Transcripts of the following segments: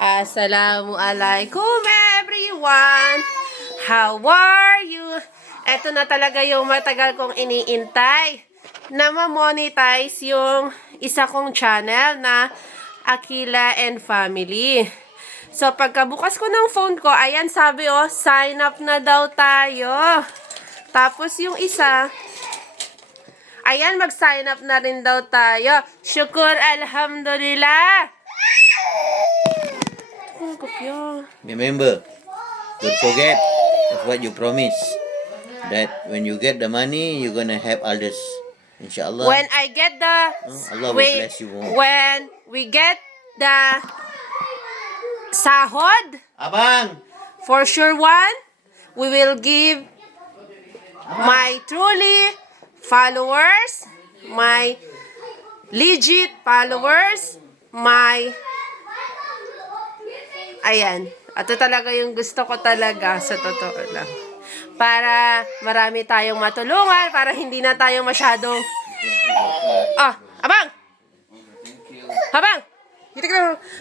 Assalamualaikum everyone! How are you? Ito na talaga yung matagal kong iniintay na ma-monetize yung isa kong channel na Akila and Family. So pagkabukas ko ng phone ko, ayan sabi sign up na daw tayo. Tapos yung isa, ayan mag-sign up na rin daw tayo. Syukur alhamdulillah. Remember, don't forget of what you promise. That when you get the money, you're gonna help others. Inshallah. When I get the Allah will bless you more. When we get the sahod, Abang! for sure we will give my truly followers, my legit followers, my ayan. Ito talaga yung gusto ko talaga sa totoo lang. Para marami tayong matulungan, para hindi na tayo masyadong abang! Habang!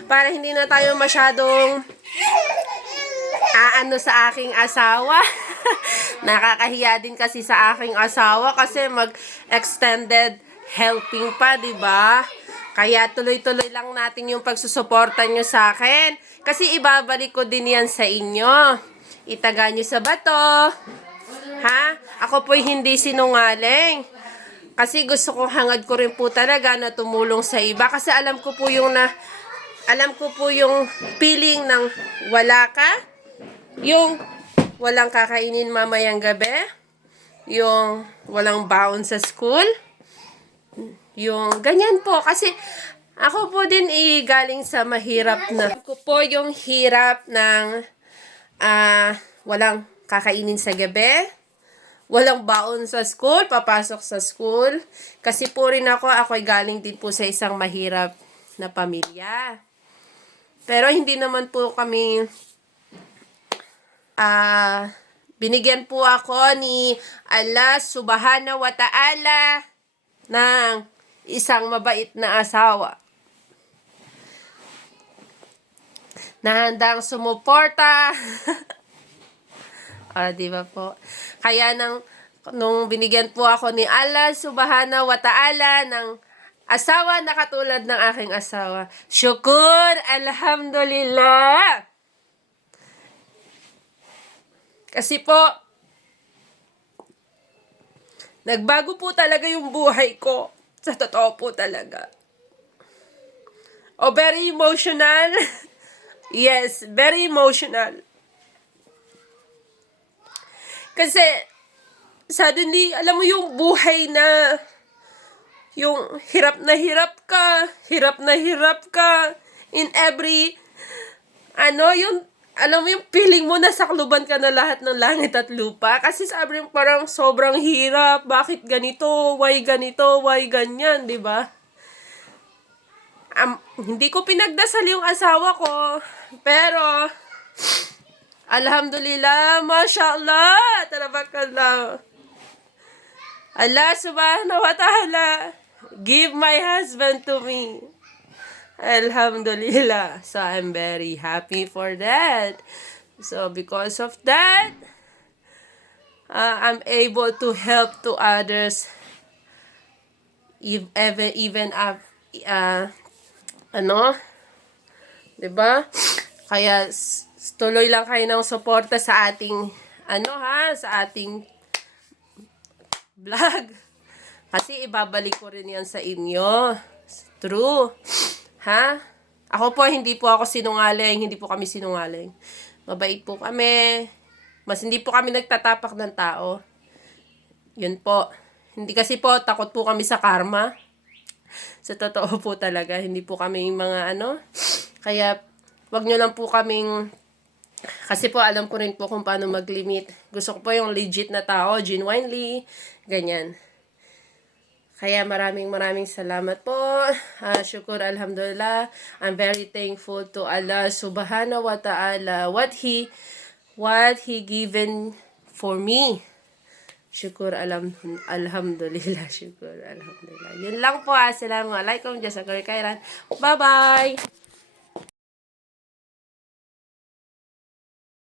Para hindi na tayo masyadong aano sa aking asawa. Nakakahiya din kasi sa aking asawa kasi mag-extended helping pa, di ba? Kaya tuloy-tuloy lang natin yung pagsusuporta nyo sa akin. Kasi ibabalik ko din yan sa inyo. Itaga nyo sa bato. Ha? Ako po'y hindi sinungaling. Kasi gusto ko, hangad ko rin po talaga na tumulong sa iba. Kasi alam ko po yung feeling ng wala ka. Yung walang kakainin mamayang gabi. Yung walang baon sa school. Yung ganyan po. Kasi ako po din galing sa mahirap na. Ako po yung hirap ng walang kakainin sa gabi. Walang baon sa school. Papasok sa school. Kasi po rin ako'y galing din po sa isang mahirap na pamilya. Pero hindi naman po kami binigyan po ako ni Allah subhanahu wa ta'ala ng isang mabait na asawa na handang sumuporta. Di ba po? Kaya nung binigyan po ako ni Allah subhanahu wa ta'ala ng asawa na katulad ng aking asawa, syukur alhamdulillah. Kasi po, nagbago po talaga yung buhay ko. Sa totoo po talaga. Very emotional. Yes, very emotional. Kasi, suddenly, alam mo yung buhay na, yung hirap na hirap ka, in every, alam mo yung feeling mo na sakluban ka na lahat ng langit at lupa. Kasi sabi parang sobrang hirap. Bakit ganito? Why ganito? Why ganyan? Diba? Hindi ko pinagdasal yung asawa ko. Pero, alhamdulillah, mashallah, tarabakallah. Allah subhanahu wa ta'ala, give my husband to me. Alhamdulillah. So, I'm very happy for that. So, because of that, I'm able to help to others. Even diba? Kaya, tuloy lang kayo ng suporta sa ating, sa ating vlog. Kasi, ibabalik ko rin yan sa inyo. True. Ha? Ako po, hindi po ako sinungaling. Hindi po kami sinungaling. Mabait po kami. Mas hindi po kami nagtatapak ng tao. Yun po. Hindi kasi po, takot po kami sa karma. Sa totoo po talaga. Hindi po kami mga Kaya, wag nyo lang po kaming kasi po, alam ko rin po kung paano mag-limit. Gusto ko po yung legit na tao, genuinely, ganyan. Kaya maraming salamat po. Syukur alhamdulillah. I'm very thankful to Allah subhanahu wa ta'ala what he given for me. Syukur alhamdulillah. Syukur alhamdulillah. Yun lang po. Assalamualaikum. Jazakallahu khairan. Bye-bye.